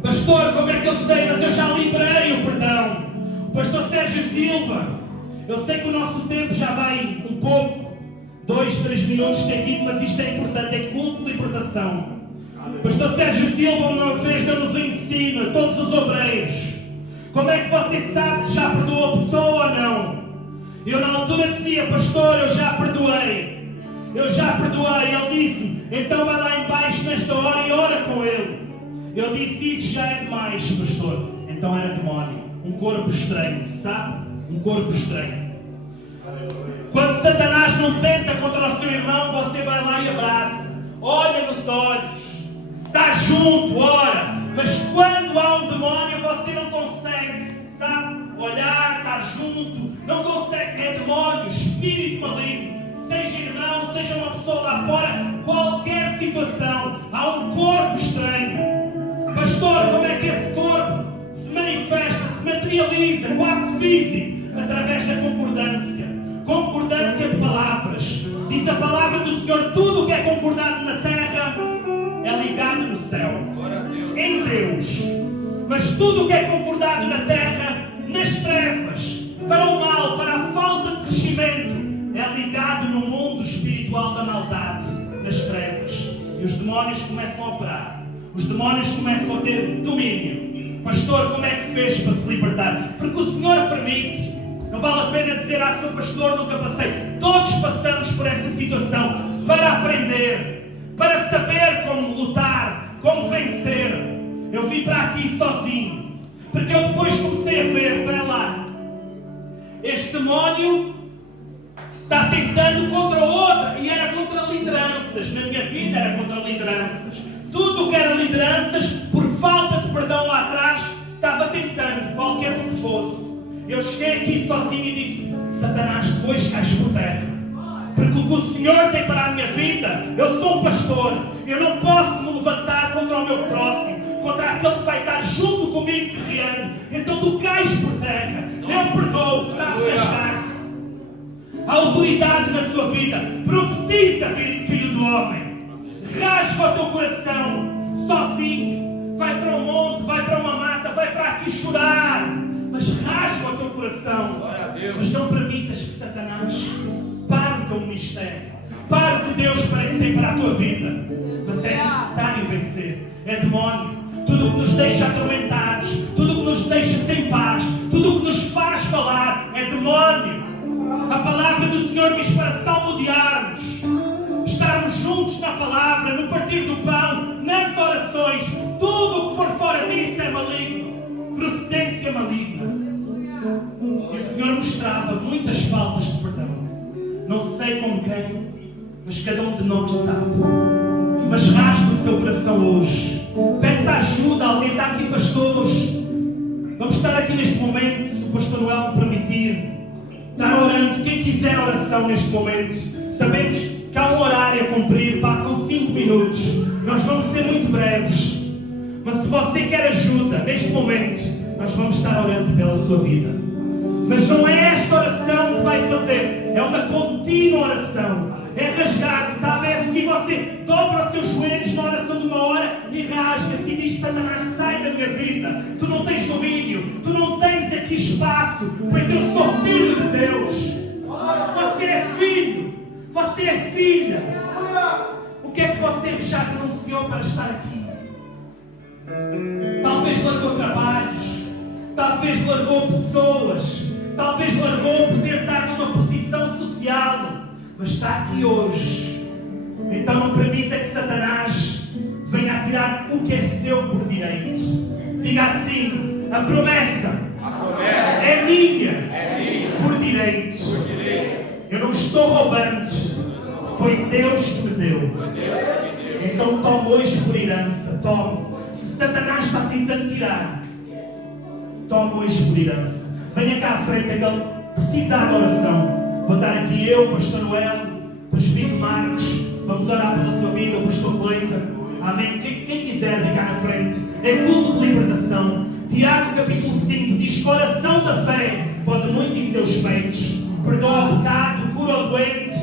Pastor, como é que eu sei? Mas eu já liberei o perdão. O pastor Sérgio Silva, eu sei que o nosso tempo já vai um pouco, 2, 3 minutos tem dito, mas isto é importante, é culto de libertação. O pastor Sérgio Silva uma vez deu-nos um ensino a todos os obreiros. Como é que você sabe se já perdoou a pessoa ou não? Eu na altura dizia, pastor, eu já perdoei. Ele disse, então vai lá embaixo nesta hora e ora com ele. Eu disse, isso já é demais, pastor. Então era demónio, um corpo estranho, sabe? Um corpo estranho. Quando Satanás não tenta contra o seu irmão, você vai lá e abraça, olha nos olhos, está junto, ora. Mas quando há um demónio, você não consegue, sabe? Olhar, estar junto, não consegue. É demónio, espírito maligno. Seja irmão, seja uma pessoa lá fora, qualquer situação, há um corpo estranho. Pastor, como é que esse corpo se manifesta, se materializa, quase físico, através da concordância. Concordância de palavras. Diz a palavra do Senhor, tudo o que é concordado na terra é ligado no céu. Em Deus. Mas tudo o que é concordado na terra, nas trevas, para o mal, para a falta de crescimento, é ligado no mundo espiritual da maldade, nas trevas. E os demónios começam a operar. Os demónios começam a ter domínio. Pastor, como é que fez para se libertar? Porque o Senhor permite. Não vale a pena dizer, sou pastor, nunca passei. Todos passamos por essa situação para aprender, para saber como lutar, como vencer. Eu vim para aqui sozinho, porque eu depois comecei a ver, para lá, este demónio está tentando contra outra, e era contra lideranças. Na minha vida era contra lideranças. Tudo o que era lideranças, por falta de perdão lá atrás, estava tentando, qualquer um que fosse. Eu cheguei aqui sozinho e disse, Satanás, depois cais por terra. Porque o que o Senhor tem para a minha vida, eu sou um pastor, eu não posso me levantar contra o meu próximo, contra aquele que vai estar junto comigo guerreando. Então tu cais por terra, eu perdoo, sabe rasgar-se. A autoridade na sua vida, profetiza, filho do homem. Rasga o teu coração, sozinho. Vai para um monte, vai para uma mata, vai para aqui chorar. Mas rasga o teu coração. Glória a Deus. Mas não permitas que Satanás pare o teu ministério. Pare o que Deus tem para a tua vida. Mas é necessário vencer. É demónio. Tudo o que nos deixa atormentados, tudo o que nos deixa sem paz, tudo o que nos faz falar é demónio. A palavra do Senhor diz para salmodiarmos, estarmos juntos na palavra, no partir do pão, nas orações. Tudo o que for fora disso é maligno, procedência maligna. E o Senhor mostrava muitas faltas de perdão. Não sei com quem, mas cada um de nós sabe. Mas rasga o seu coração hoje. Peça ajuda, alguém está aqui, pastores. Vamos estar aqui neste momento, se o pastor Noel me permitir, estar orando. Quem quiser oração neste momento, sabemos que há um horário a cumprir, passam 5 minutos. Nós vamos ser muito breves. Mas se você quer ajuda neste momento, nós vamos estar orando pela sua vida. Mas não é esta oração que vai fazer, é uma contínua oração. É rasgar, sabe? É assim que você dobra os seus joelhos na oração de uma hora e rasga-se e diz, Satanás, sai da minha vida. Tu não tens domínio, tu não tens aqui espaço, pois eu sou filho de Deus. Você é filho, você é filha. O que é que você já renunciou para estar aqui? Talvez largou trabalhos, talvez largou pessoas, talvez largou poder estar numa posição social. Mas está aqui hoje. Então não permita que Satanás venha a tirar o que é seu por direito. Diga assim, A promessa A promessa é minha é minha por direito. por direito. Eu não estou roubando. Foi Deus que me deu. Foi Deus que me deu. Então toma hoje por herança. Toma. Se Satanás está tentando tirar, toma hoje por herança. Venha cá à frente, aquele precisar de oração. Vou estar aqui eu, Pastor Noel, Presbítero Marcos. Vamos orar pela sua vida, o Pastor Cleiton. Amém. Quem quiser ficar na frente. É culto de libertação. Tiago capítulo 5 diz que a oração da fé pode muito em seus feitos. Perdoa o pecado, cura o doente.